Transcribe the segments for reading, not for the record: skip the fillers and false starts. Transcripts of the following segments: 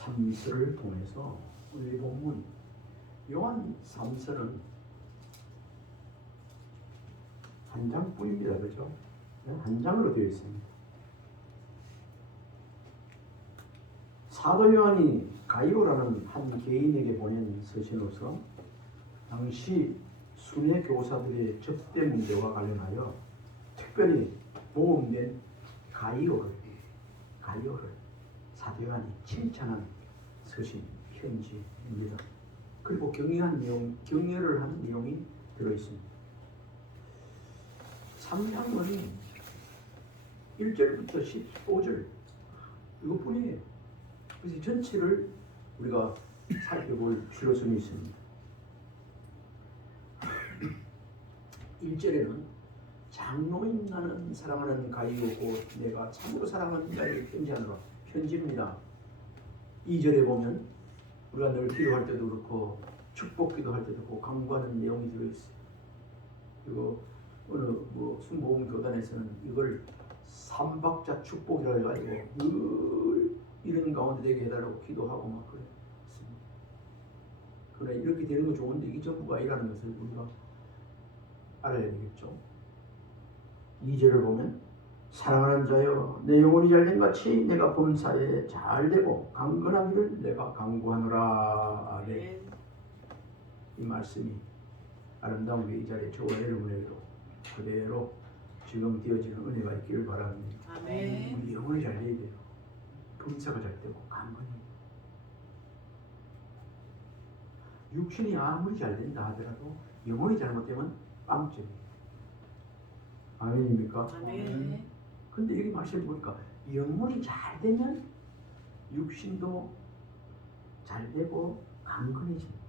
3서를 통해서 우리 본문 요한 3서는 한 장뿐입니다. 그렇죠? 한 장으로 되어 있습니다. 사도 요한이 가이오라는 한 개인에게 보낸 서신으로서 당시 순회 교사들의 접대 문제와 관련하여 특별히 모험된 가이오를 사도 요한이 칭찬한 서신 편지입니다. 그리고 격려를 한 내용이 들어있습니다. 3장은 1절부터 15절 이것뿐이에요. 그래서 전체를 우리가 살펴볼 필요성이 있습니다. 1절에는 장로인 나는 사랑하는 가이오고 내가 참으로 사랑하는 자에게 편지하노라 편지입니다. 2절에 보면 우리가 늘 기도할 때도 그렇고 축복 기도할 때도 그렇고 간구하는 내용이 들어있어요. 그리고 어느 순복음 교단에서는 이걸 삼박자 축복이라 해가지고 늘 이런 가운데 되게 해달라고 기도하고 막 그랬습니다. 그러나 이렇게 되는 건 좋은데 이게 전부가 아니라는 것을 우리가 알아야 되겠죠. 2절을 보면 사랑하는 자여 내 영혼이 잘된 같이 내가 범사에 잘되고 강건하기를 내가 강구하노라. 네. 이 말씀이 아름다운 이 자리에 저와 여러분에게도 그대로 지금 되어지는 은혜가 있기를 바랍니다. 아멘. 우리 영혼이 잘 돼야 돼요. 범사가 잘 되고 강건히. 육신이 아무리 잘 된다 하더라도 영혼이 잘못되면 빵점이에요. 아멘입니까? 아멘. 근데 여기 말씀을 보니까 영혼이 잘 되면 육신도 잘 되고 강건해집니다.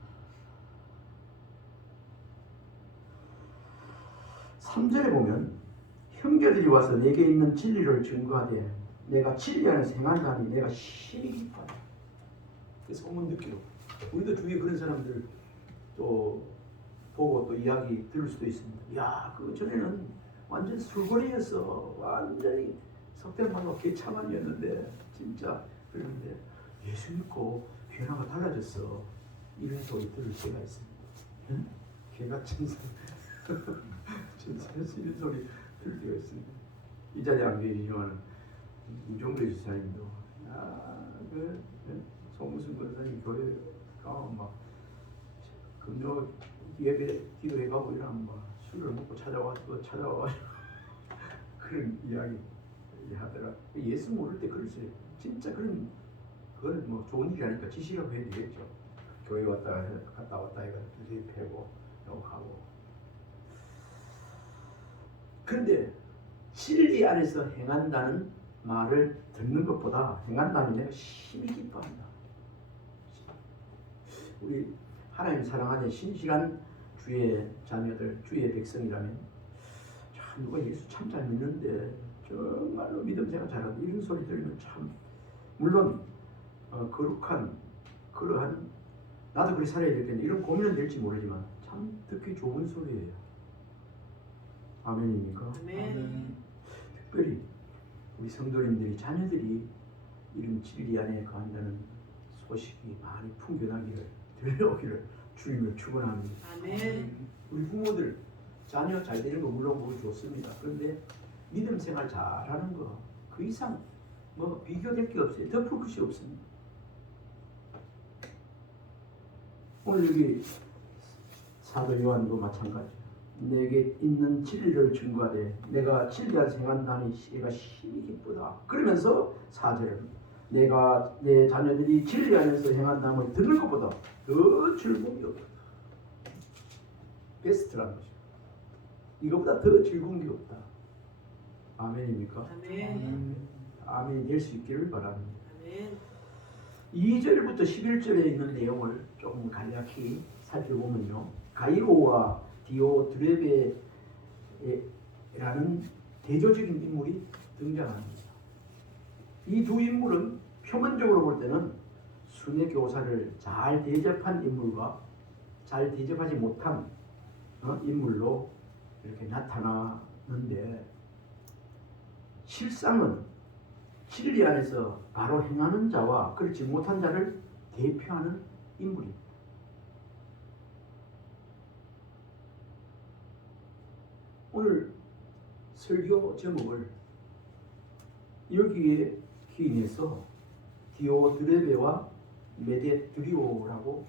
3절에 보면 형제들이 와서 내게 있는 진리를 증거하되 내가 진리 안에서 행한다니 내가 심히 기뻐하다. 그래서 소문 듣기로 우리도 주위에 그런 사람들 또 보고 또 이야기 들을 수도 있습니다. 야, 그 전에는 완전 술거리였어. 완전히 석대만고 개차반이었는데 진짜 그런데 예수 믿고 변화가 달라졌어. 이런 소리 들을 때가 있습니다. 응? 개가 천사 천사에서 이런 소리 들을 때가 있습니다. 이 자리에 안 계시지만 이종배 지사님도 송무순 권사님 교회 가면 막 금요 예배 기도해가고 이러면 막 술을 먹고 찾아와가지고 그런 이야기 하더라. 예수 모를 때 그러세요. 진짜 그건 뭐 좋은 일이 아니까 지시라고 해야 되겠죠. 교회 갔다 왔다 해가 두세 패고 하고. 그런데 진리 안에서 행한다는 말을 듣는 것보다 행한다니 내가 심히 기뻐한다. 우리 하나님 사랑하는 신실한 주의 자녀들, 주의 백성이라면 참 누가 예수 참 잘 믿는데 정말로 믿음 생활 잘한다 이런 소리 들으면 참 물론 거룩한 그러한 나도 그렇게 살아야 되겠네 이런 고민은 될지 모르지만 참 듣기 좋은 소리예요. 아멘입니까? 아멘. 특별히 우리 성도님들이 자녀들이 이런 진리 안에 거한다는 소식이 많이 풍겨나기를 들려오기를 주님을 축원합니다. 아멘. 우리 부모들 자녀 잘 되는 거 물론 보기 좋습니다. 그런데 믿음 생활 잘하는 거 그 이상 뭐 비교될 게 없어요. 덮을 것이 없습니다. 오늘 여기 사도 요한도 마찬가지예요. 내게 있는 진리를 증거하되 내가 진리 안에서 행한다니 내가 심히 기쁘다. 그러면서 4절은 내가 내 자녀들이 진리 안에서 행한다면 듣는 것보다 더 즐거움이 없다. 베스트라는 거죠. 이것보다 더 즐거운 게 없다. 아멘입니까? 아멘. 아멘이 될 수 있기를 바랍니다. 아멘. 2절부터 11절에 있는 내용을 조금 간략히 살펴보면요. 가이오와 디오드레베라는 대조적인 인물이 등장합니다. 이 두 인물은 표면적으로 볼 때는 순회 교사를 잘 대접한 인물과 잘 대접하지 못한 인물로 이렇게 나타나는데 실상은 진리 안에서 바로 행하는 자와 그렇지 못한 자를 대표하는 인물입니다. 오늘 설교 제목을 여기에 기인해서 디오드레베와 메데드리오라고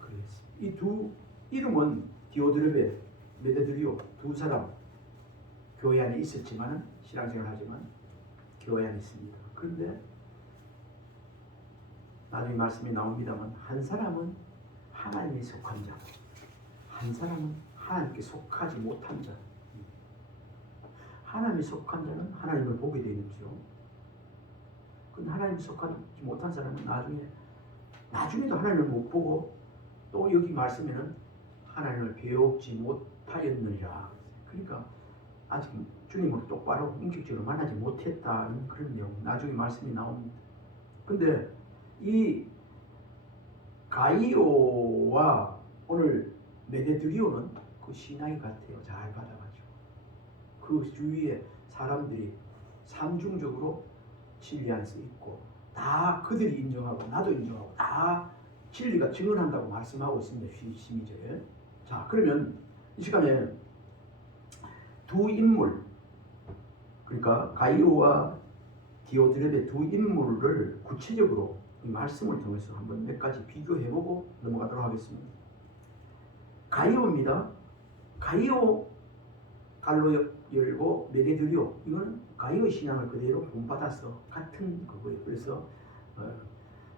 그랬습니다. 이 두 이름은 디오드레베, 메데드리오 두 사람 교회 안에 있었지만 신앙생활 하지만 교회 안에 있습니다. 그런데 나중에 말씀이 나옵니다만 한 사람은 하나님에 속한 자, 한 사람은 하나님께 속하지 못한 자. 하나님에 속한 자는 하나님을 보게 되죠. 근데 하나님에 속하지 못한 사람은 나중에도 하나님을 못 보고 또 여기 말씀에는 하나님을 배우지 못하였느니라. 그러니까 아직 주님을 똑바로 인격적으로 만나지 못했다는 그런 내용 나중에 말씀이 나옵니다. 근데 이 가이오와 오늘 메데드리오는 그 신앙이 같아요. 잘 받아가지고 그 주위에 사람들이 삼중적으로 진리 안에서 있고 다 그들이 인정하고 나도 인정하고 다 진리가 증언한다고 말씀하고 있습니다. 12절에. 자, 그러면 이 시간에 두 인물, 그러니까 가이오와 디오드레베 두 인물을 구체적으로 이 말씀을 통해서 한번 몇 가지 비교해보고 넘어가도록 하겠습니다. 가이오입니다. 가이오 갈로 열고 메데드리오, 이거는 가이오 신앙을 그대로 본받아서 같은 그거예요. 그래서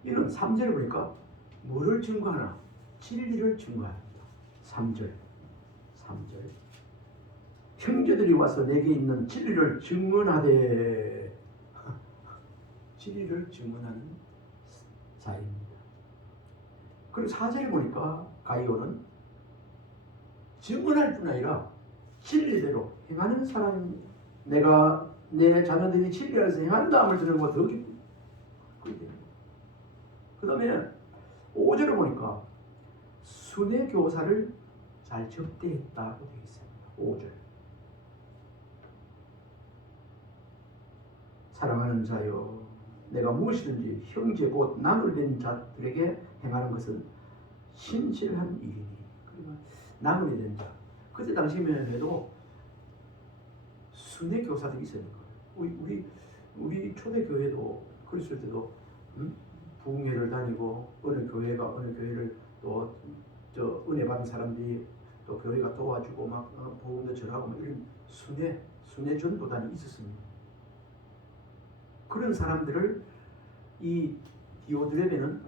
이는 3절에 보니까 뭐를 증거하나? 진리를 증거합니다. 3절 형제들이 와서 내게 있는 진리를 증언하되 진리를 증언하는 자입니다. 그리고 4절에 보니까 가이오는 증언할 뿐 아니라 진리대로 행하는 사람, 내가 내 자녀들이 진리 안에서 행한다함을 들은 것과 더 기쁘다. 그 다음에 5절에 보니까 순회 교사를 잘 접대했다고 되어 있습니다. 5절. 사랑하는 자여, 내가 무엇이든지 형제 곧 남을 낸 자들에게 행하는 것은 신실한 일이니. 그러니까 남을 낸 자. 그때 당시에만 해도 순회 교사들이 있었는 거예요. 우리 초대교회도 그랬을 때도 부흥회를 다니고 어느 교회를 또 저 은혜 받은 사람들이 또 교회가 도와주고 막 복음도 전하고 막 이런 순회 전도단이 있었습니다. 그런 사람들을 이 디오드레베는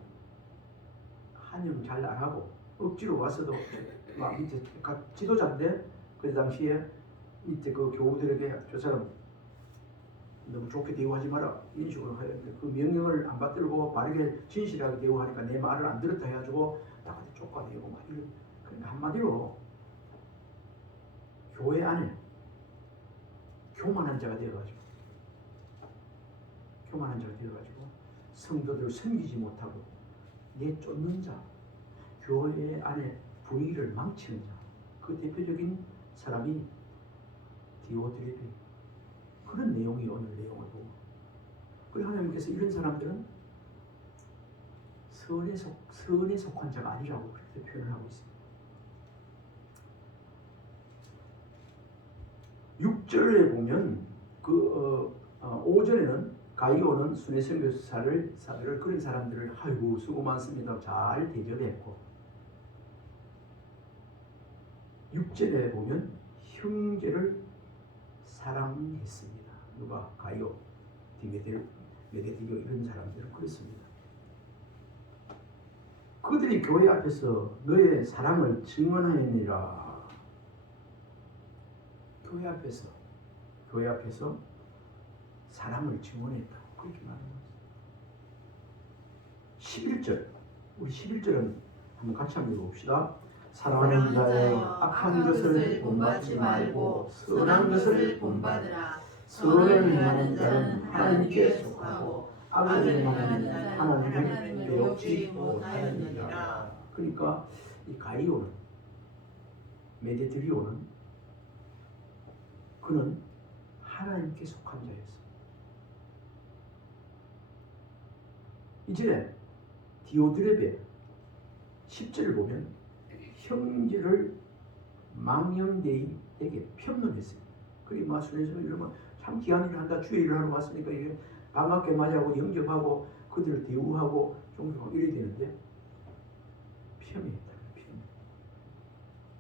한영 잘 안 하고 억지로 와서도 막 밑에 각 지도자인데 그 당시에 밑에 그 교우들에게 저 사람 너무 좋게 대우하지 마라 이런 식으로 하였는데 그 명령을 안 받들고 바르게 진실하게 대우하니까 내 말을 안 들었다 해가지고 나한테 쫓아내고 막 이런. 그러니까 한마디로 교회 안에 교만한 자가 되어가지고 성도들을 섬기지 못하고 내쫓는 자, 교회 안에 분위기를 망치는 자, 그 대표적인 사람이 디오드레베. 그런 내용이 오늘 내용을 보고, 그리고 하나님께서 이런 사람들은 선에 속한 자가 아니라고 그렇게 표현을 하고 있습니다. 6절에 보면 5절에는 가이오는 순회 선교사를 그런 사람들을 아이고 수고 많습니다 잘 대접했고, 6절에 보면 형제를 사랑했습니다. 누가? 가이오, 메데드리오 이런 사람들은 그렇습니다. 그들이 교회 앞에서 너의 사랑을 증언하였느니라. 교회 앞에서 사랑을 증언했다. 그렇게 말합니다. 11절. 우리 11절은 한번 같이 한번 읽어봅시다. 사랑하는 자여, 악한 것을 본받지 말고 선한 것을 본받으라. 선을 행하는 자는 하나님께 속하고 악을 행하는 자는 하나님을 배우지 못하느니라. 그러니까 이 가이오는, 메데드리오는 그는 하나님께 속한 자였습니다. 이제 디오드렙의 10절을 보면 형제를 망령되이에게 편론했어요. 그리 마술에서 이러면 참 귀한 일을 한다. 주의 일을 하러 왔으니까 이게 반갑게 맞이하고 영접하고 그들을 대우하고 존경하고 이래야 되는데 편했다.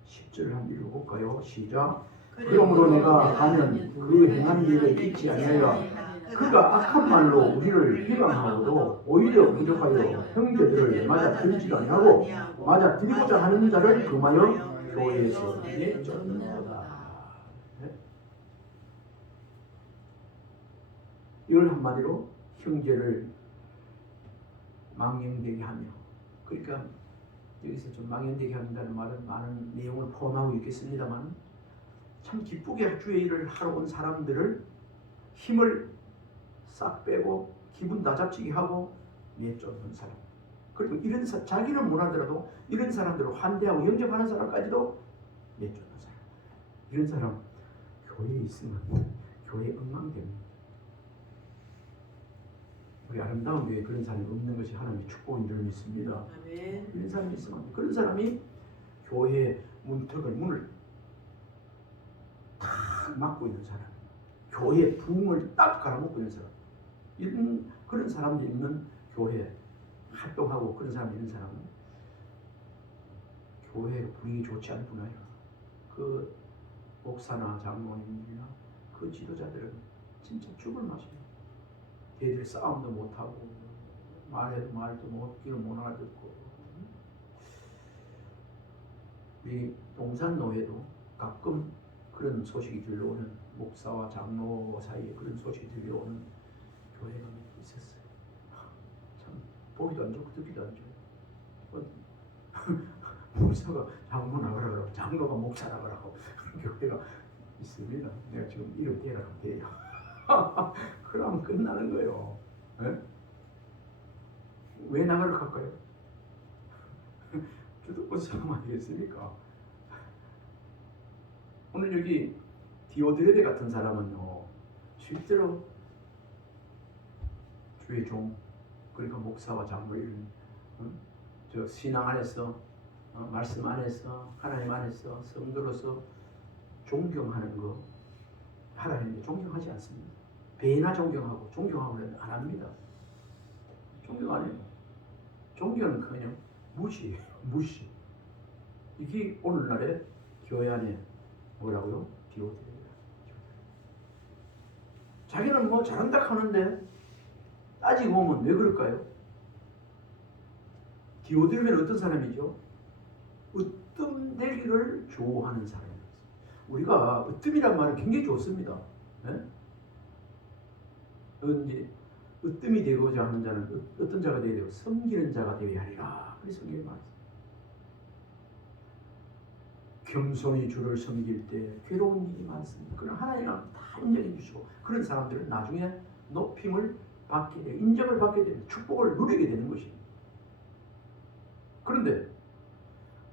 10절을 한번 읽어볼까요? 시작. 그러므로 내가 가면 그 행한 일을 잊지 아니하여 그가 악한 말로 우리를 비방하고도 오히려 부족하여 형제들을 맞아 들지도 아니하고 맞아 들이고자 하는 자를 금하여 교회에서 내쫓는다. 이걸 한마디로 형제를 망령되게 하며, 그러니까 여기서 좀 망령되게 한다는 말은 많은 내용을 포함하고 있겠습니다만 참 기쁘게 주의 일을 하러 온 사람들을 힘을 싹 빼고 기분 다잡치게 하고 내쫓는 사람, 그리고 이런 자기는 못하더라도 이런 사람들을 환대하고 영접하는 사람까지도 내쫓는 사람, 이런 사람 교회에 있으면 교회 엉망됩니다. 우리 아름다운 교회에 그런 사람이 없는 것이 하나님의 축복인 줄 믿습니다. 아멘. 이런 사람이 있으면 그런 사람이 교회 문을 탁 막고 있는 사람, 교회 부흥을 딱 갈아먹고 있는 사람, 이런 그런 사람들이 있는 교회 활동하고 그런 사람이 있는 사람은 교회 분위기 좋지 않구나. 그 목사나 장로님이나 그 지도자들은 진짜 죽을 맛이에요. 걔들 싸움도 못하고 말해도 말도 못기를 못 알아듣고. 우리 동산노회도 가끔 그런 소식이 들려오는, 목사와 장로 사이에 그런 소식이 들려오는 교회가 몇 개 있었어요. 참 보기도 안 좋고 듣기도 안 좋아요. 목사가 장로 나가라 그러고 장로가 목사 나가라고 교회가 있습니다. 내가 지금 이름 대라 그러면 돼요. 그러면 끝나는 거예요. 네? 왜 나가러 갈까요? 주도권 싸움 아니겠습니까? 오늘 여기 디오드레베 같은 사람은요, 실제로 주의 종, 그러니까 목사와 장로 이런 저 신앙 안에서 말씀 안에서 하나님 안에서 성도로서 존경하는 거 하라 했는데 존경하지 않습니다. 배나 존경하고 존경하고는 안 합니다. 존경 안 해요. 존경은 그냥 무시예요. 무시. 이게 오늘날의 교회 안에 뭐라고요? 디오드레베다. 자기는 뭐 잘한다 하는데 따지고 보면 왜 그럴까요? 디오드레베는 어떤 사람이죠? 으뜸되기를 좋아하는 사람이에요. 우리가 으뜸이란 말은 굉장히 좋습니다. 네? 이제 으뜸이 되고자 하는 자는 어떤 자가 되어야 되고 섬기는 자가 되어야 하리라. 그래서 성경에 말했어요. 겸손히 주를 섬길 때 괴로운 일이 많습니다. 그러나 하나님은 다 인정해 주시고 그런 사람들은 나중에 높임을 받게 돼요. 인정을 받게 됩니다. 축복을 누리게 되는 것입니다. 그런데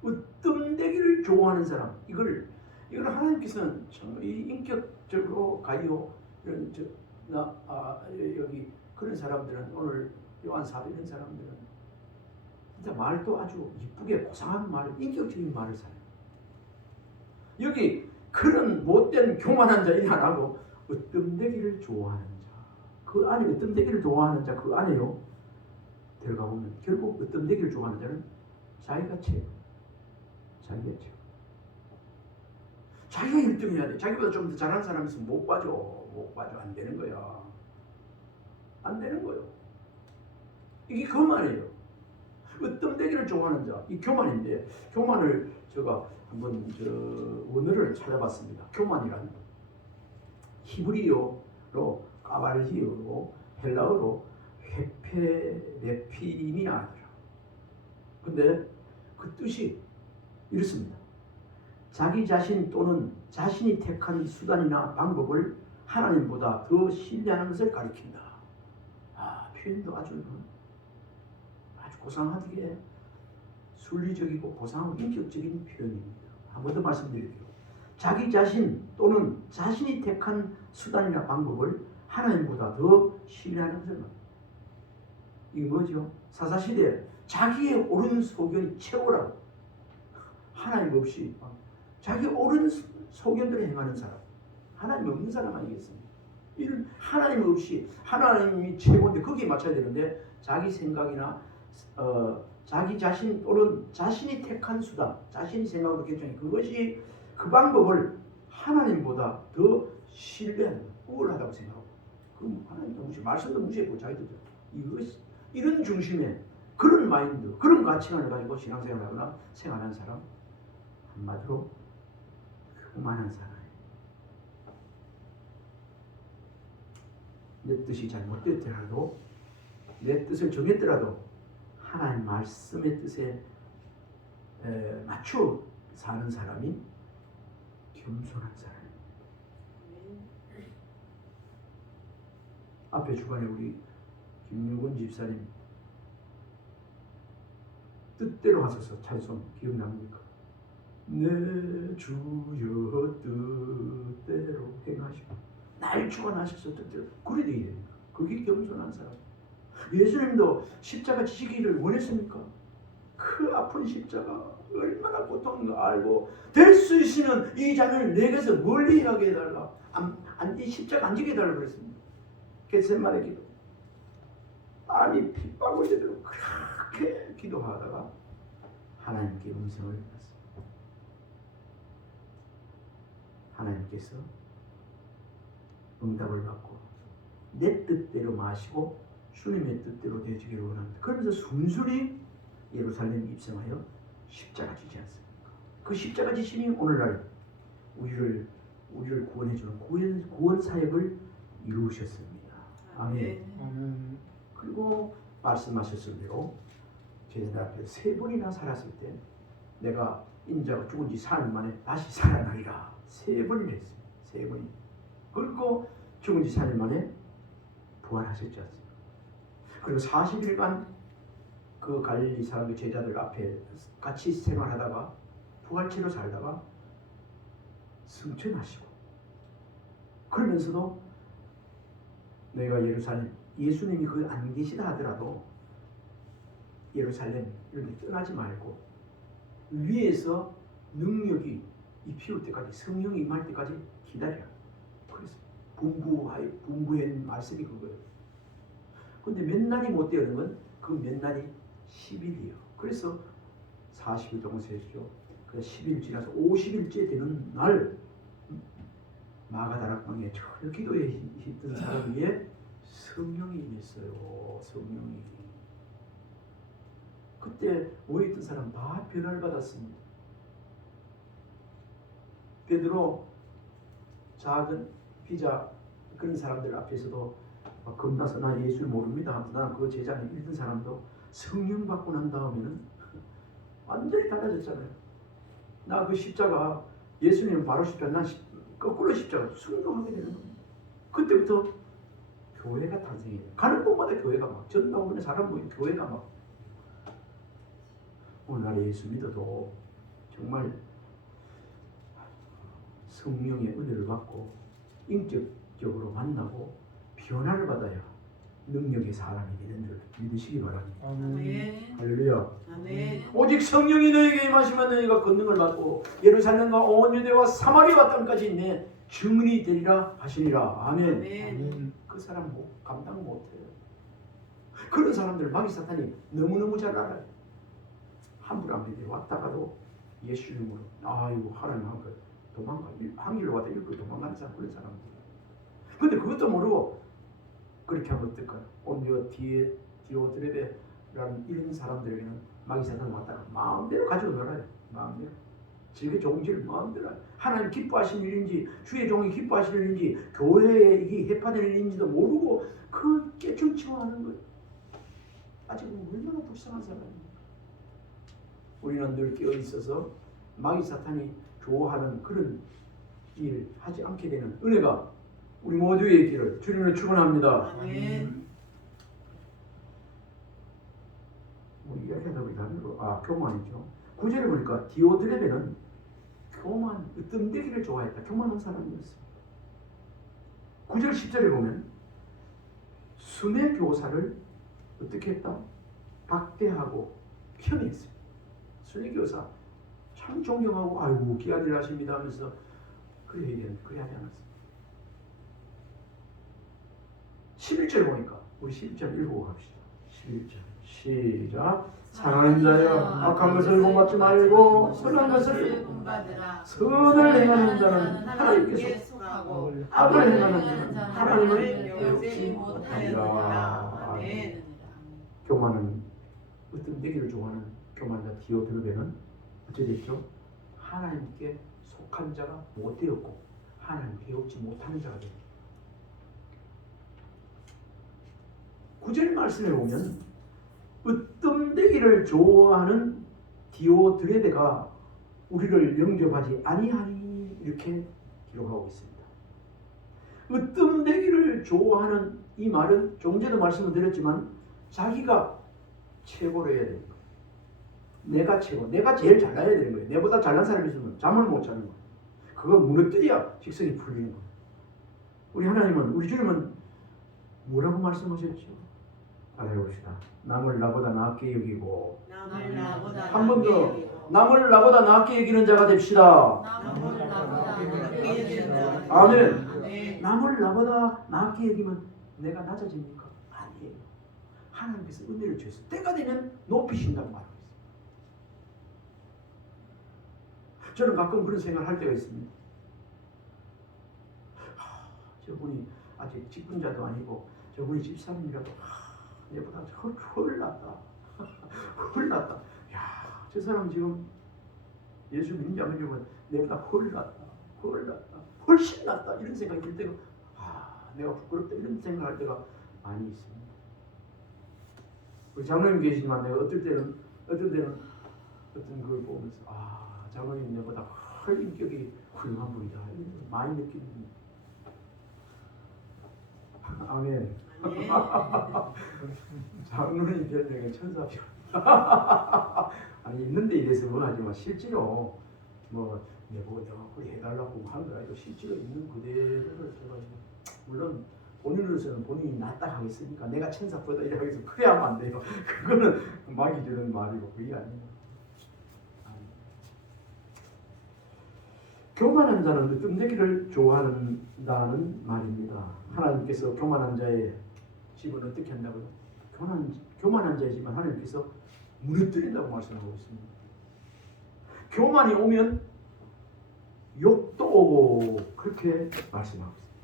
으뜸되기를 좋아하는 사람, 이걸 하나님께서는 이 인격적으로 가요 이런 여기 그런 사람들은 오늘 요한 사도 이런 사람들은 진짜 말도 아주 이쁘게 고상한 말을, 인격적인 말을 사요. 여기 그런 못된 교만한 자 일 안 하고 으뜸되기를 좋아하는 자, 그 안에 으뜸되기를 좋아하는 자 그 안에요 들어가 보면 결국 으뜸되기를 좋아하는 자는 자기가 최고. 자기가 1등해야 돼. 자기보다 좀 더 잘하는 사람이 있으면 못 봐줘. 안 되는 거야. 안 되는 거예요. 이게 교만이에요. 으뜸되기를 좋아하는 자, 이 교만인데, 교만을 제가 한번 원어를 찾아봤습니다. 교만이란 히브리어로 까발히어로 헬라어로 회페레피니아더라. 근데 그 뜻이 이렇습니다. 자기 자신 또는 자신이 택한 수단이나 방법을 하나님보다 더 신뢰하는 것을 가리킨다. 표현도 아주 고상하게 순리적이고 고상하고 인격적인 표현입니다. 한 번 더 말씀드릴게요. 자기 자신 또는 자신이 택한 수단이나 방법을 하나님보다 더 신뢰하는 것을 말합니다. 이게 뭐죠? 사사시대 자기의 옳은 소견이 최고라고. 하나님 없이 자기 옳은 소견대로 행하는 사람, 하나님 없는 사람 아니겠습니까? 이런 하나님 없이 하나님이 최고인데 거기에 맞춰야 되는데 자기 생각이나 자기 자신 또는 자신이 택한 수단, 자신이 생각으로 결정해 그것이 그 방법을 하나님보다 더 신뢰하는 우월하다고 생각하고 그럼 하나님도 무시해 말씀도 무시하고 자기도 이것이 이런 중심에 그런 마인드, 그런 가치관을 가지고 신앙생활하거나 생활하는 사람 한마디로 교만한 사람이에요. 내 뜻이 잘못되더라도 내 뜻을 정했더라도 하나님 말씀의 뜻에 맞춰 사는 사람이 겸손한 사람입니다. 앞에 주간에 우리 김유곤 집사님 뜻대로 하소서 찬송 기억납니까? 내 주여 뜻대로 행하시고 날 주관하셔서 뜻대로 그래 돼야 됩니다. 그게 겸손한 사람. 예수님도 십자가 지시기를 원했습니까? 그 아픈 십자가 얼마나 고통인 거 알고 될 수 있으면 이 잔을 내게서 멀리 하게 해달라. 이 십자가 안 지게 해달라 그랬습니다. 겟세마네 기도. 땀이 핏방울 제대로 그렇게 기도하다가 하나님께 음성을 받았습니다. 하나님께서 응답을 받고 내 뜻대로 마시고 주님의 뜻대로 되어지기를 원합니다. 그러면서 순순히 예루살렘에 입성하여 십자가 지지 않습니까? 그 십자가 지심이 오늘날 우리를 구원해주는 구원 사역을 이루셨습니다. 아멘. 그리고 말씀하셨을 대로 제자들 앞에 3번이나 살았을 때 내가 인자가 죽은 지 4일 만에 다시 살아나리라 3번이나 했습니다. 3번이. 그리고 죽은 지 4일 만에 부활하셨지 않습니까? 그리고 40일간 그 갈릴리 사람들 제자들 앞에 같이 생활하다가 부활체로 살다가 승천하시고 그러면서도 내가 예루살렘 예수님이 거기 안 계시다 하더라도 예루살렘 이렇게 떠나지 말고 위에서 능력이 입히울 때까지 성령이 임할 때까지 기다려. 그래서 분부한 말씀이 그거예요. 근데 몇 날이 못 되는 건 그 몇 날이 10일이에요. 그래서 40일 동안 세죠. 그 10일 지나서 50일째 되는 날 마가다락방에 저 기도에 있던 사람 위에 성령이 임했어요. 성령이. 그때 모여 있던 사람 다 변화를 받았습니다. 베드로 작은 피자 그런 사람들 앞에서도 겁나서 나 예수를 모릅니다. 나 그 제자는 읽던 사람도 성령 받고 난 다음에는 완전히 달라졌잖아요. 나 그 십자가 예수님 바로 십자가 난 거꾸로 십자가 순종하게 되는 겁니다. 그때부터 교회가 탄생해요. 가는 곳마다 교회가 막 전도 오는 사람 모이고 교회가 막 오늘날 예수 믿어도 정말 성령의 은혜를 받고 인격적으로 만나고 변화를 받아야 능력의 사람이 되는 줄 믿으시기 바랍니다. 아멘. 할렐루야. 아멘. 오직 성령이 너에게 임하시면 너희가 권능을 받고 예루살렘과 온 유대와 사마리아 땅까지 내 증인이 되리라 하시니라. 아멘. 아멘. 그 사람 감당 못해요. 그런 사람들 마귀 사탄이 너무너무 잘 알아요. 함부로 안 믿어요. 왔다가도 예수 이름으로 아이고 하나님 한 거 도망가 한 길로 왔다 이렇게 도망가는 사람 그런 사람들. 근데 그것도 모르고 그렇게 하면 어떨까요? 오늘 디오드레베라는 이런 사람들에게는 마귀 사탄 왔다가 마음대로 가지고 놀아요. 마음대로. 즐겨 종지를 마음대로 하나님 기뻐하시는 일인지 주의 종이 기뻐하시는 일인지 교회에 이게 해파되는 일인지도 모르고 그 깨춤치워하는 거예요. 아직 얼마나 불쌍한 사람입니까? 우리는 늘 깨어있어서 마귀 사탄이 좋아하는 그런 일 하지 않게 되는 은혜가 우리 모두의 길을 주님을 축원합니다. 아멘. 우리 이야기하다 보니까 교만이죠. 구절에 보니까 디오드레베는 교만, 뜸대기를 좋아했다. 교만한 사람이었습니다. 9절 10절에 보면 순회 교사를 어떻게 했다? 박대하고 편했어요. 순위교사 참 존경하고 아이고 귀한 일 하십니다 하면서 그래야 하지 않았어요. 11절 보니까 우리 11절 읽고 갑시다. 11절 시작. 사랑하는 자여 악한 것을 본받지 말고 선한 것을 본받으라. 선을 행하는 자는 하나님께서 속하고 악을 행하는 자는 하나님을 배우지 못하였느니라. 아멘. 교만은 어떤 되기를 좋아하는 교만자 디오드르베는 어찌 됐죠? 하나님께 속한 자가 못 되었고 하나님 배우지 못하는 자가 됩니다. 9절 말씀에 보면 으뜸되기를 좋아하는 디오드레베가 우리를 영접하지 아니하니 이렇게 기록하고 있습니다. 으뜸되기를 좋아하는 이 말은 좀 전에도 말씀을 드렸지만 자기가 최고로 해야 되는 거예요. 내가 최고, 내가 제일 잘나야 되는 거예요. 내보다 잘난 사람이 있으면 잠을 못 자는 거예요. 그거 무너뜨려야 직성이 풀리는 거예요. 우리 하나님은, 우리 주님은 뭐라고 말씀하셨죠? 따라해봅시다. 남을 나보다 낫게 여기고 한 번 더 남을 나보다 낫게 여기는 자가 됩시다. 아멘. 남을 나보다 낫게 여기면 내가 낮아집니까? 아니에요. 하나님께서 은혜를 주셔서 때가 되면 높이신다고 말하고 있어요. 저는 가끔 그런 생각을 할 때가 있습니다. 저분이 아직 직분자도 아니고 저분이 집사님이라도 내보다 훨 낫다. 훨 낫다. 야, 저 사람 지금 예수 믿는지 안 믿으면 내보다 훨 낫다. 훨 낫다. 훨씬 낫다. 이런 생각이 들 때가 내가 부끄럽다. 이런 생각할 때가 많이 있습니다. 우리 장로님 계시지만 내가 어떤 때는 어떤 걸 보면서 장로님 내보다 훨 인격이 훌륭한 분이다. 이런 걸 많이 느끼는 아멘. 장로님 별명은 천사별. 아니 있는데 이래서 뭐 하지만 실제로 뭐 내가 그리 해달라고 하는 거 아니고 실제로 있는 그대로를 제가 물론 본인으로서는 본인이 낫다 하겠으니까 내가 천사보다 이렇게 해서 그래 하면 안 돼요. 그거는 마귀 주는 말이고 그게 아니에요. 교만한 자는 으뜸되기를 좋아한다는 말입니다. 하나님께서 교만한 자의 집은 어떻게 한다고요? 교만한 자의 집은 하나님께서 무너뜨린다고 말씀하고 있습니다. 교만이 오면 욕도 오고 그렇게 말씀하고 있습니다.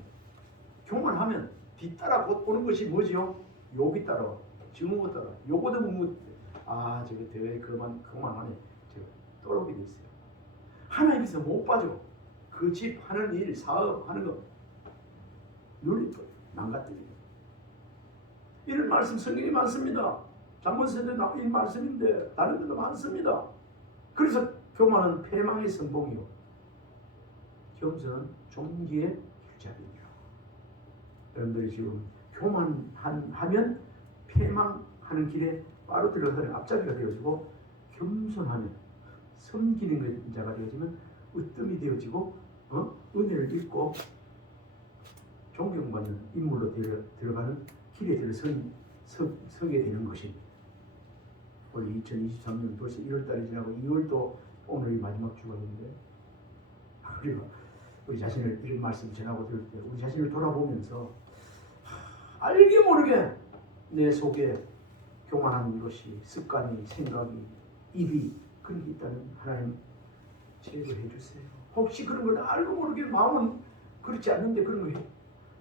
교만하면 뒤따라 곧 오는 것이 뭐지요? 욕이 따라, 증오가 따라. 욕보다 저거 대회 그만하네. 제가 떠오르게 돼 있어요. 하나님께서 못 빠져. 그 집 하는 일, 사업 하는 거 눌릴 거예요. 망가뜨리고. 이런 말씀 성경이 많습니다. 잠언서에도 나온 이 말씀인데 다른 데도 많습니다. 그래서 교만은 패망의 선봉이요 겸손은 종기의 길잡이니라. 여러분들이 지금 교만하면 패망하는 길에 바로 들어가는 앞자리가 되어지고 겸손하면 섬기는 자가 되어지면 으뜸이 되어지고 은혜를 입고 존경받는 인물로 들어가는 길에 서게 되는 것입니다. 올 2023년 벌써 1월달이 지나고 2월도 오늘이 마지막 주간인데 우리가 우리 자신을 이런 말씀 전하고 들을 때 우리 자신을 돌아보면서 알게 모르게 내 속에 교만한 것이 습관이 생각이 입이 그런 게 있다면 하나님 제거해 주세요. 혹시 그런 걸 알고 모르게 마음은 그렇지 않는데 그런 거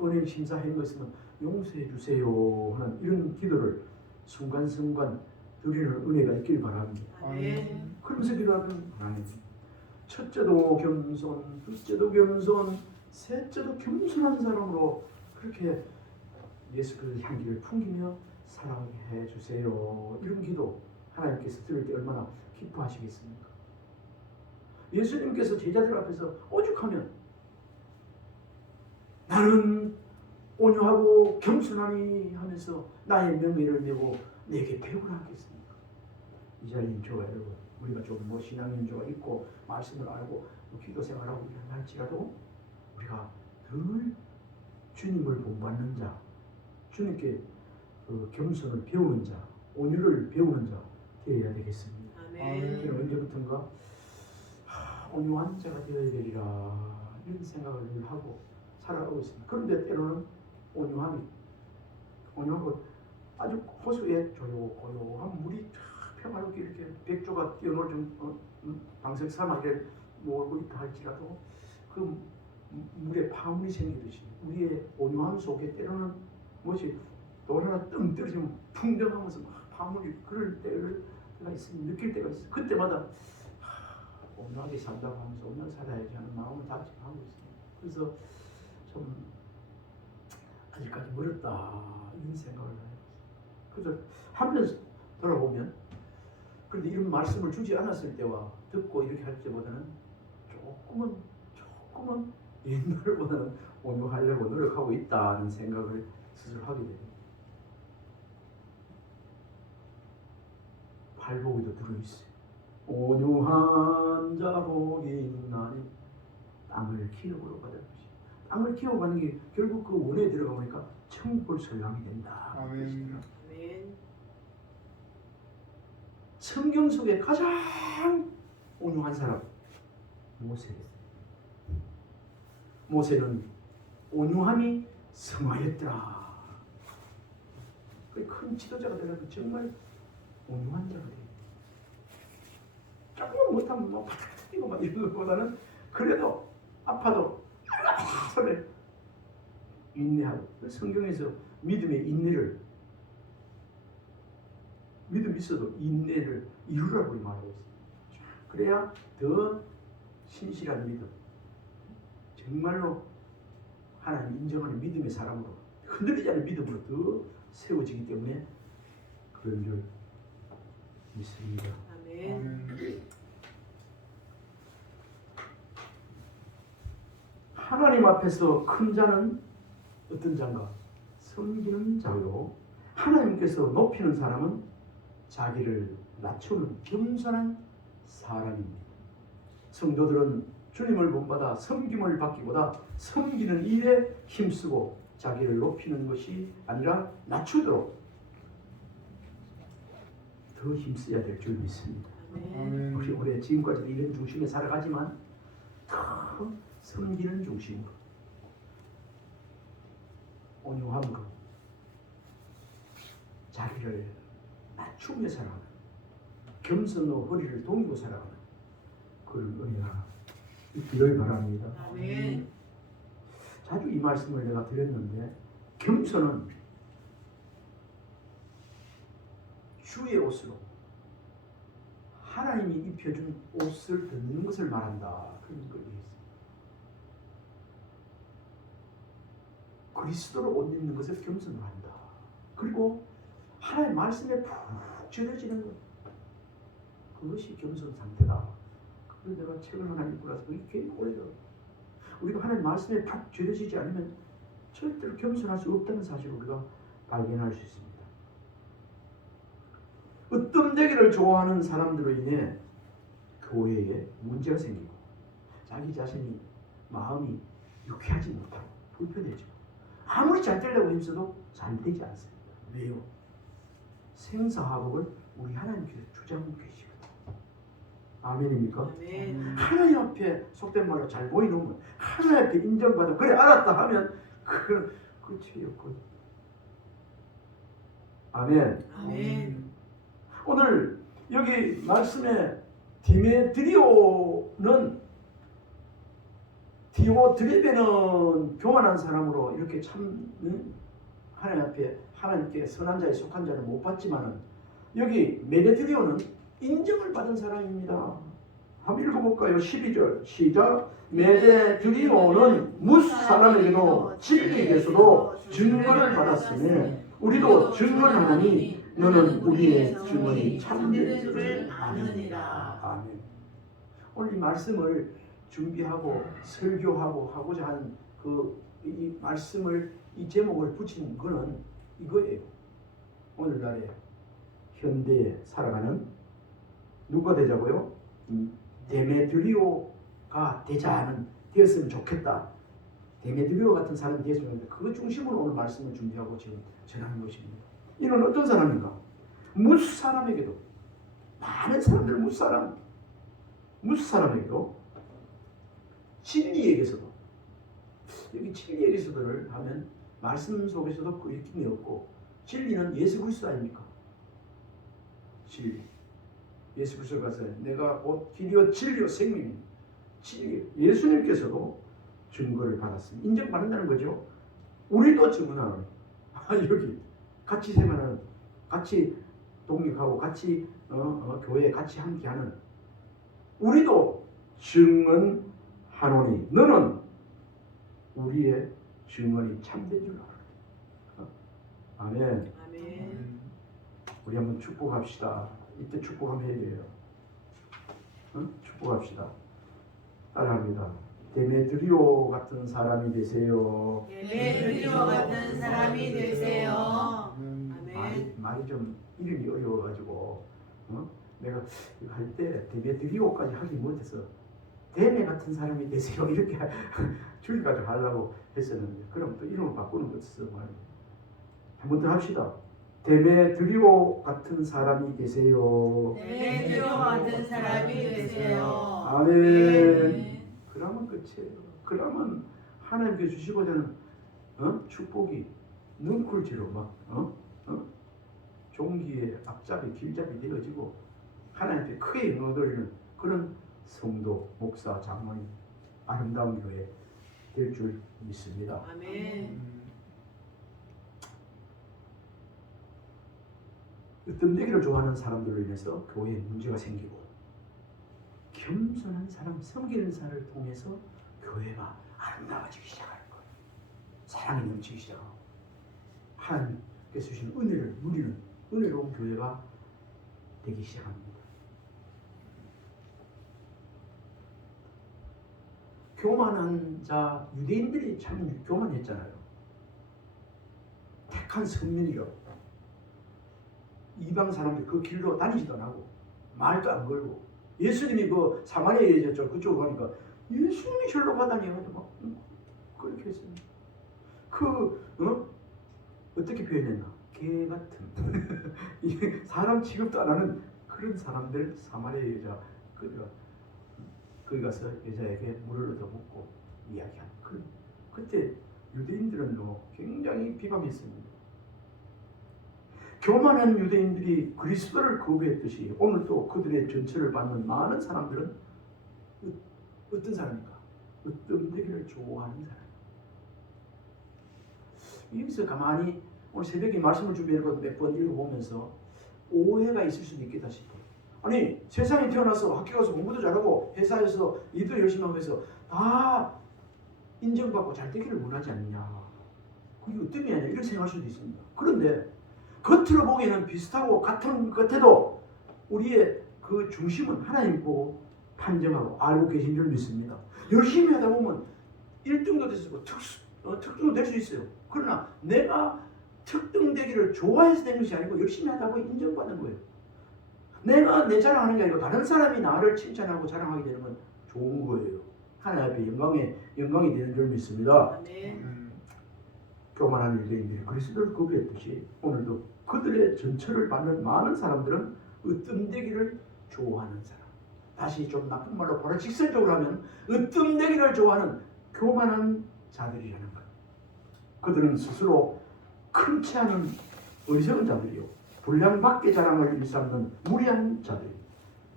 은혜 심사한 거 있으면 용서해 주세요 하는 이런 기도를 순간순간 드리는 은혜가 있길 바랍니다. 아멘. 그러면서 기도하면 하나님 첫째도 겸손, 둘째도 겸손, 셋째도 겸손한 사람으로 그렇게 예수 그 향기를 풍기며 사랑해 주세요. 이런 기도 하나님께서 들을 때 얼마나 기뻐하시겠습니까? 예수님께서 제자들 앞에서 오죽하면 나는 온유하고 겸손하니 하면서 나의 명예를 내고 내게 배우라 하겠습니까? 이 자리에 있는 저와 여러분, 우리가 좀 신앙 연조가 있고 말씀을 알고 기도 생활하고 할지라도 우리가 늘 주님을 본받는 자, 주님께 그 겸손을 배우는 자, 온유를 배우는 자 되어야 되겠습니다. 아멘. 저는 언제부턴가 온유한 자가 되어야 되리라 이런 생각을 늘 하고 살아가고 있습니다. 그런데 때로는 온유하고 아주 호수에 조용한 물이 평화롭게 이렇게 백조가 뛰어놀 좀 방석 사막에 모으고 있다 할지라도 그 물에 파문이 생기듯이 우리의 온유함 속에 때로는 무엇이 돌 하나 뜸 떨어지면 풍덩하면서 막 파문이 그럴 때가 있으면 느낄 때가 있어요. 그때마다 온유하게 산다고 하면서 온유하게 살아야지 하는 마음을 다짐하고 있습니다. 그래서 좀 아직까지 멀었다 이런 생각을 해요. 그래서 한편 돌아보면 그런데 이런 말씀을 주지 않았을 때와 듣고 이렇게 할 때보다는 조금은 옛날보다는 온유하려고 노력하고 있다는 생각을 스스로 하게 됩니다. 팔복에도 들어있어요. 온유한 자 복이 있나니 땅을 기업으로 받아보시. 땅을 기업하는 게 결국 그 원에 들어가 보니까 천국을 소유하게 된다. 아멘. 아멘. 성경 속에 가장 온유한 사람 모세였어요. 모세는 온유함이 성화였더라. 큰 지도자가 되려면 정말 온유한 자가 돼요. 조금 못하면 막 파닥 뛰고 막 이런 것보다는 그래도 아파도 소리 인내하고 성경에서 믿음의 인내를 믿음 있어도 인내를 이루라고 말하고 있습니다. 그래야 더 신실한 믿음, 정말로 하나님 인정하는 믿음의 사람으로 흔들리지 않는 믿음으로 더 세워지기 때문에 그런 줄 믿습니다. 아멘. 하나님 앞에서 큰 자는 어떤 자인가? 섬기는 자요. 하나님께서 높이는 사람은 자기를 낮추는 겸손한 사람입니다. 성도들은 주님을 본받아 섬김을 받기보다 섬기는 일에 힘쓰고 자기를 높이는 것이 아니라 낮추도록 더 힘써야 될 줄 믿습니다. 아멘. 우리 올해 지금까지도 이런 중심에 살아가지만 더 섬기는 중심으로 온유함으로 자기를 낮추며 살아가는 겸손으로 허리를 동이고 살아가는 그런 은혜가 있기를 바랍니다. 아멘. 자주 이 말씀을 내가 드렸는데 겸손은 주의 옷으로 하나님이 입혀준 옷을 듣는 것을 말한다. 그런 걸 얘기했습니다. 그리스도로 옷 입는 것을 겸손으로 한다. 그리고 하나님의 말씀에 푹 젖어지는 것. 그것이 겸손 상태다. 그래서 내가 책을 하나 읽고 나서 그게 꽤 오래돼요. 우리가 하나님 말씀에 푹 젖어지지 않으면 절대로 겸손할 수 없다는 사실을 우리가 발견할 수 있습니다. 으뜸되기를 좋아하는 사람들로 인해 교회에 문제가 생기고 자기 자신이 마음이 유쾌하지 못하고 불편해지고 아무리 잘 되려고 힘써도 잘 되지 않습니다. 왜요? 생사화복을 우리 하나님께서 주장하고 계시거든요. 아멘입니까? 아멘. 하나님 앞에 속된 말로 잘 보이는 거 하나님 앞에 인정받아 그래 알았다 하면 그건 끝이었거든. 아멘. 아멘. 오늘 여기 말씀에 디메드리오는 디오드레베는 교만한 사람으로 이렇게 참 하나님 앞에 하나님께 선한 자에 속한 자는 못 봤지만은 여기 메데드리오는 인정을 받은 사람입니다. 한번 읽어볼까요? 12절 시작. 메데드리오는 무스 사람에게도 진리에게서도 증거를 받았으니 우리도 증언하노니 너는 우리의 증언이 참된 줄을 아느니라. 아멘. 오늘 이 말씀을 준비하고 설교하고 하고자 하는 이 말씀을 이 제목을 붙인 거는 이거예요. 오늘날에 현대에 살아가는 누가 되자고요? 데메드리오가 되었으면 좋겠다. 데메드리오 같은 사람이 되었으면 좋겠다. 그거 중심으로 오늘 말씀을 준비하고 지금 전하는 것입니다. 이는 어떤 사람인가? 무사람에게도, 많은 사람들 무사람에게도, 진리에게서도, 여기 진리에게서도를 하면 말씀 속에서도 그 느낌이 없고, 진리는 예수 그리스도 아닙니까? 진리. 예수 그리스도가 가서 내가 곧 길이요 진리요 생명입니다. 진리. 예수님께서도 증거를 받았습니다. 인정받는다는 거죠. 우리도 증언하는, 여기 같이 생활하는, 같이 독립하고 같이 교회에 같이 함께하는 우리도 증언하노니 너는 우리의 증언이 참된 줄 알아. 아멘. 아멘. 우리 한번 축복합시다. 이때 축복하면 해야 돼요. 축복합시다. 따라합니다. 데메드리오 같은 사람이 되세요. 데메드리오 같은 사람이 되세요. 아멘. 말이 좀 이름이 어려워가지고 내가 이거 할 때 데메드리오까지 하기 못해서 데메 같은 사람이 되세요 이렇게 줄여가지고 하려고 했었는데 그럼 또 이름을 바꾸는 거 없어. 한번 더 합시다. 데메드리오 같은 사람이 되세요. 데메드리오 같은 사람이 되세요. 아멘. 그러면 끝이에요. 그러면 하나님께 주시고자 하는 축복이 능쿨지로 막 종기의 앞잡이 길잡이 되어지고 하나님께 크게 영광돌리는 그런 성도, 목사, 장로님 아름다운 교회 될 줄 믿습니다. 아멘. 뜸되기를 좋아하는 사람들로 인해서 교회에 문제가 생기고 겸손한 사람, 섬기는 사람을 통해서 교회가 아름다워지기 시작할 거예요. 사랑이 넘치기 시작하고 하나님께서 주신 은혜를 누리는 은혜로운 교회가 되기 시작합니다. 교만한 자, 유대인들이 참 교만했잖아요. 택한 선민이라고. 이방 사람들 그 길로 다니지도 안 하고 말도 안 걸고 예수님이 그 사마리아 여자 그쪽으로 가니까 예수님이 절로 가다니 막 그렇게 했습니다. 어떻게 표현했나? 개 같은 사람 취급도 안 하는 그런 사람들 사마리아 여자 거기 가서 여자에게 물을 얻어먹고 이야기한 그때 유대인들은 굉장히 비방했습니다. 교만한 유대인들이 그리스도를 거부했듯이 오늘 또 그들의 전처를 받는 많은 사람들은 어떤 사람입니까? 으뜸되기를 좋아하는 사람. 여기서 가만히 오늘 새벽에 말씀을 준비해서 몇 번 읽어보면서 오해가 있을 수도 있겠다 싶어요. 아니 세상에 태어나서 학교 가서 공부도 잘하고 회사에서 일도 열심히 하고 해서 다 인정받고 잘 되기를 원하지 않느냐. 그게 으뜸이 아니야 이렇게 생각할 수도 있습니다. 그런데 겉으로 보기에는 비슷하고 같은 것 같아도 우리의 그 중심은 하나님 보고 판정하고 알고 계신 줄 믿습니다. 열심히 하다 보면 1등도 될 수 있고 특등도 될 수 있어요. 그러나 내가 특등되기를 좋아해서 된 것이 아니고 열심히 하다 보면 인정받는 거예요. 내가 내 자랑하는 게 아니고 다른 사람이 나를 칭찬하고 자랑하게 되는 건 좋은 거예요. 하나님 앞에 영광이 되는 줄 믿습니다. 아멘. 교만한 유대인들이 그리스도를 거부했듯이 오늘도 그들의 전처를 받는 많은 사람들은 으뜸되기를 좋아하는 사람. 다시 좀 나쁜 말로 바로 직설적으로 하면 으뜸되기를 좋아하는 교만한 자들이라는 것. 그들은 스스로 큰 체하는 어리석은 자들이요 분량밖에 자랑을 일삼는 무리한 자들.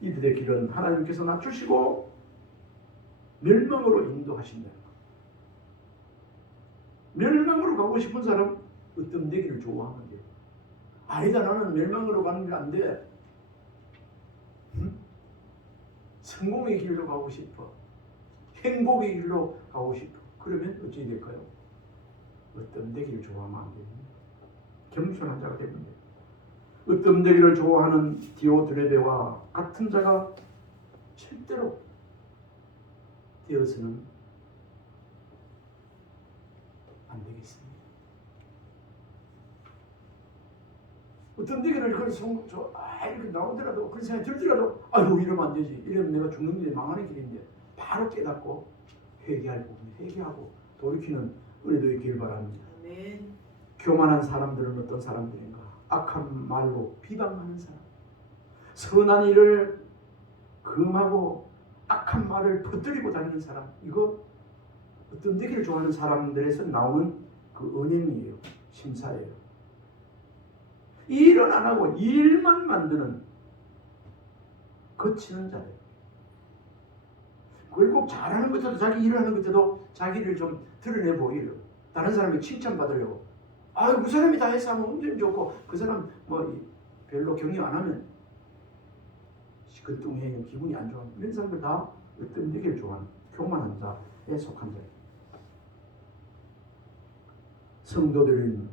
이들의 길은 하나님께서 낮추시고 멸망으로 인도하신다는 것. 멸망으로 가고 싶은 사람 으뜸되기를 좋아하는 게 아니다 나는 멸망으로 가는 게 안 돼. 성공의 길로 가고 싶어. 행복의 길로 가고 싶어. 그러면 어찌 될까요? 으뜸되기를 좋아하면 안 됩니다. 겸손한 자가 되면 돼요. 으뜸되기를 좋아하는 디오드레베와 같은 자가 절대로 되어서는 안 되겠습니다. 으뜸되기를 이렇게 나오더라도 그런 생각이 들더라도 아유 이러면 안 되지. 이러면 내가 죽는 길이 망하는 길인데 바로 깨닫고 회개할 부분 회개하고 돌이키는 은혜도 있기를 바랍니다. 아멘. 교만한 사람들은 어떤 사람들인가? 악한 말로 비방하는 사람, 선한 일을 금하고 악한 말을 퍼뜨리고 다니는 사람, 이거 어떤 되기를 좋아하는 사람들에서 나오는 그 언행이에요. 심사예요. 일은 안 하고 일만 만드는 거치는 자예요. 그리고 잘하는 것도 자기 일을 하는 것도 자기를 좀 드러내 보이려. 다른 사람에게 칭찬받으려고. 아, 그 사람이 다 해서 하면 엄청 좋고 그 사람 뭐 별로 격려 안 하면 시큰둥해 기분이 안 좋아. 이런 사람들 다 어떤 되기를 좋아하는 교만한 자에 속한 자예요. 성도들인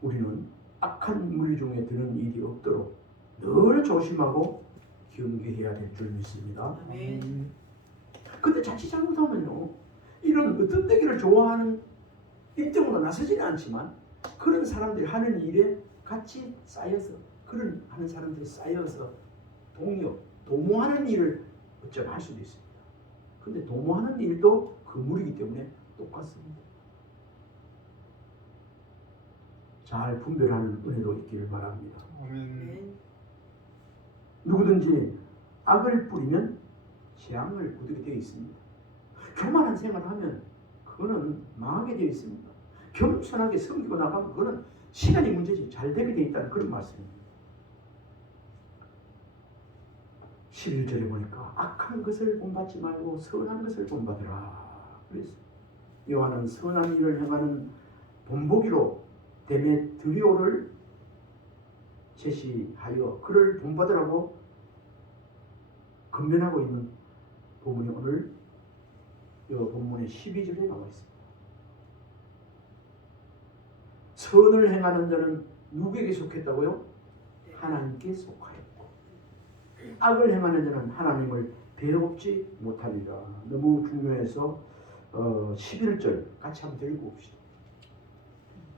우리는 악한 무리 중에 드는 일이 없도록 늘 조심하고 경계해야 될 줄 믿습니다. 아멘. 근데 자칫 잘못하면요, 이런 어떤 되기를 좋아하는 일등으로 나서지는 않지만 그런 사람들이 하는 일에 같이 쌓여서 그런 하는 사람들이 쌓여서 도모하는 일을 어쩌면 할 수도 있습니다. 근데 도모하는 일도 그 무리이기 때문에 똑같습니다. 잘 분별하는 은혜도 있기를 바랍니다. 아멘. 누구든지 악을 뿌리면 재앙을 거두게 되어 있습니다. 교만한 생활을 하면 그거는 망하게 되어 있습니다. 겸손하게 섬기고 나가면 그거는 시간이 문제지 잘 되게 되어 있다는 그런 말씀입니다. 11절에 보니까 악한 것을 본받지 말고 선한 것을 본받으라 그랬어요. 요한은 선한 일을 행하는 본보기로 데메드리오를 제시하여 그를 본받으라고 건면하고 있는 부분이 오늘 이 본문의 12절에 나와 있습니다. 선을 행하는 자는 누구에게 속했다고요? 하나님께 속하였고 악을 행하는 자는 하나님을 배웁지 못하리라. 너무 중요해서 11절 같이 한번 읽어봅시다.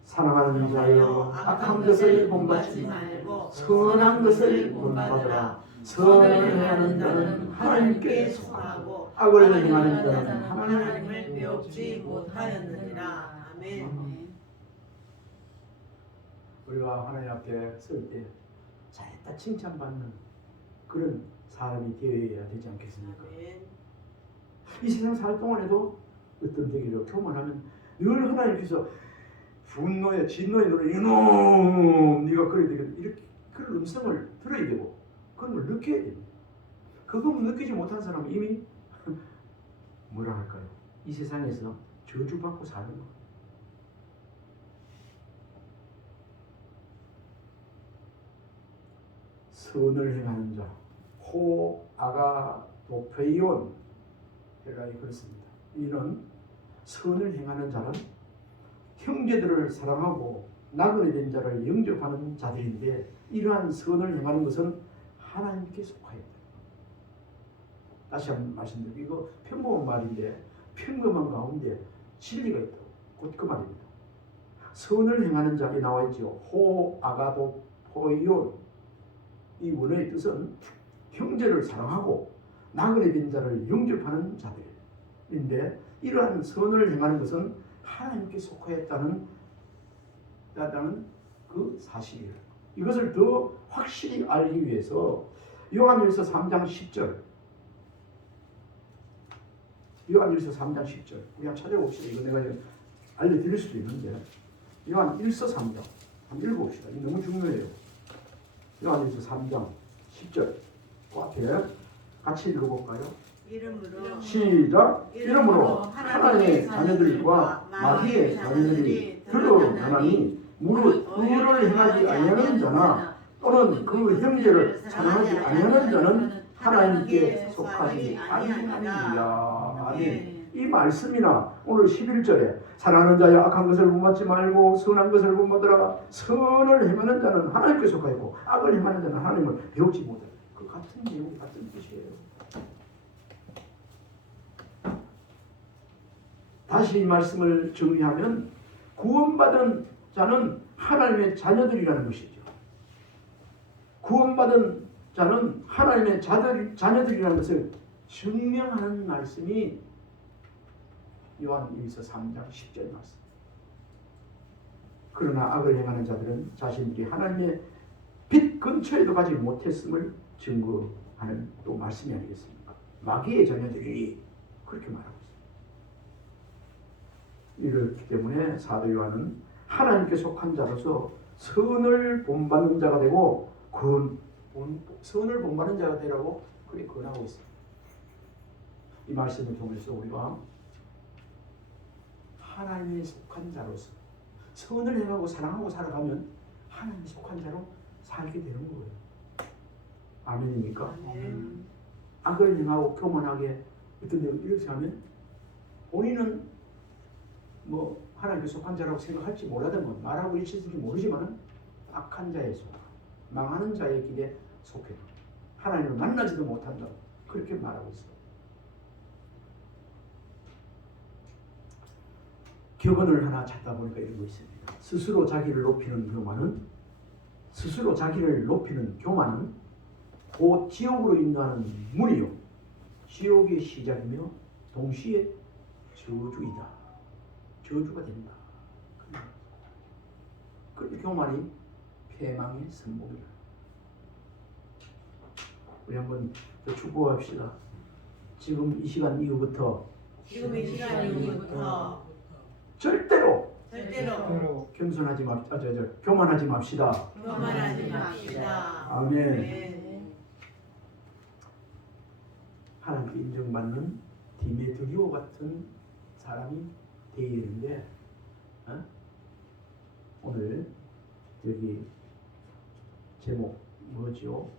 사랑하는 자여 악한 것을 본받지 말고 선한 것을 본받으라. 선을 행하는 자는 하나님께 속하고 악을 행하는 자는 하나님을 배웁지 못하였느니라. 아멘. 우리가 하나님 앞에 설 때 잘했다 칭찬받는 그런 사람이 되어야 되지 않겠습니까? 아멘. 이 세상 살 동안에도 어떤 되기로 교만하면 늘 하나님께서 분노의 진노의 노래 이놈 네가 그래야 되겠다 이렇게 그런 음성을 들어야 되고 그런 걸 느껴야 됩니다. 그거 느끼지 못한 사람은 이미 뭐라 할까요? 이 세상에서 저주받고 사는 거. 선을 행하는 자 호 아가도페이온 헬라에 그렇습니다. 이는 선을 행하는 자는 형제들을 사랑하고 나그네 된 자를 영접하는 자들인데 이러한 선을 행하는 것은 하나님께 속하였다. 다시 한번 말씀드리고 이거 평범한 말인데 평범한 가운데 진리가 있다고 곧 그 말입니다. 선을 행하는 자에 나와 있죠. 호 아가도페이온 이 원어의 뜻은 형제를 사랑하고 나그네 된 자를 영접하는 자들인데 이러한 선을 행하는 것은 하나님께 속하였다는 그 사실이에요. 이것을 더 확실히 알기 위해서 요한일서 3장 10절 요한일서 3장 10절 우리 한번 찾아봅시다. 이거 내가 알려드릴 수도 있는데 요한일서 3장 한번 읽어봅시다. 이거 너무 중요해요. 요한일서 3장 10절 앞에 같이 읽어볼까요? 이름으로 시작. 이름으로 하나님의 자녀들과 마귀의 자녀들이 드러나니 무릇 의를 행하지 아니하는 자나 또는 그 형제를 사랑하지 아니하는 자는 하나님께 속하지 아니하느니라. 아멘. 이 말씀이나 오늘 11절에 사랑하는 자여 악한 것을 본받지 말고 선한 것을 본받으라. 선을 행하는 자는 하나님께 속하였고 악을 행하는 자는 하나님을 배우지 못해. 그 같은 내용 같은 뜻이에요. 다시 이 말씀을 정리하면 구원받은 자는 하나님의 자녀들이라는 것이죠. 구원받은 자는 하나님의 자녀들이라는 것을 증명하는 말씀이 요한일서 3장 10절 말씀. 그러나 악을 행하는 자들은 자신들이 하나님의 빛 근처에도 가지 못했음을 증거하는 또 말씀이 아니겠습니까? 마귀의 자녀들이 그렇게 말하고 있습니다. 이렇기 때문에 사도 요한은 하나님께 속한 자로서 선을 본받는 자가 되고 선을 본받는 자가 되라고 그렇게 권하고 있습니다. 이 말씀을 통해서 우리가 하나님에 속한 자로서 선을 행하고 사랑하고 살아가면 하나님에 속한 자로 살게 되는 거예요. 아멘입니까? 아멘. 악을 행하고 교만하게 어떤 데 이렇게 하면 본인은 뭐 하나님께 속한 자라고 생각할지 몰라도 말하고 있을지 모르지만 악한 자에 속하 망하는 자의 길에 속해 하나님을 만나지도 못한다 그렇게 말하고 있어요. 격언을 하나 찾다 보니까 이런 거 있습니다. 스스로 자기를 높이는 교만은 곧 지옥으로 인도하는 문이요 지옥의 시작이며 동시에 저주가 된다. 그 교만이 패망의 선봉이다. 우리 한번 더 축복합시다. 지금 이 시간 이후부터 지금 이 시간 이후부터 절대로 절대로 때로 교만하지 맙시다. 교만하지 맙시다. 아멘. 아멘. 하나님께 인정받는 디메드리오 같은 사람이 되어야 되는데 오늘 여기 제목 뭐죠?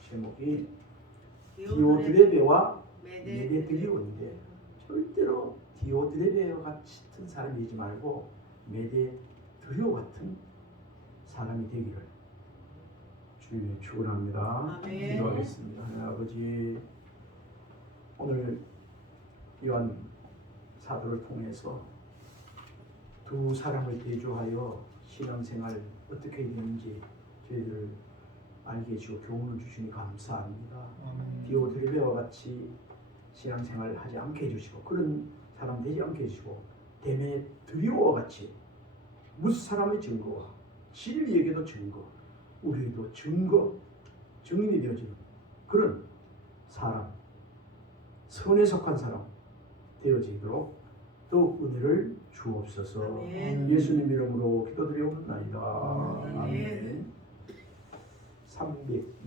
제목이 디오드레베와 메데드리오인데 절대로 디오드레베와 같은 사람이 되지 말고 메데드리오 같은 사람이 되기를 주님의 축원합니다. 아멘. 기도하겠습니다. 하나님 아버지 오늘 요한 사도를 통해서 두 사람을 대조하여 신앙생활 어떻게 해야 되는지 저희들을 알게 해주고 교훈을 주시니 감사합니다. 아멘. 디오드레베와 같이 신앙생활을 하지 않게 해주시고 그런 사람 되지 않게 해주시고 데메드리오와 같이 무사람의 증거와 진리에게도 증거 우리에게도 증인이 되어지는 그런 사람 선에 속한 사람 되어지도록 또 은혜를 주옵소서. 아멘. 예수님 이름으로 기도드리옵나이다. 아멘. 아멘. 300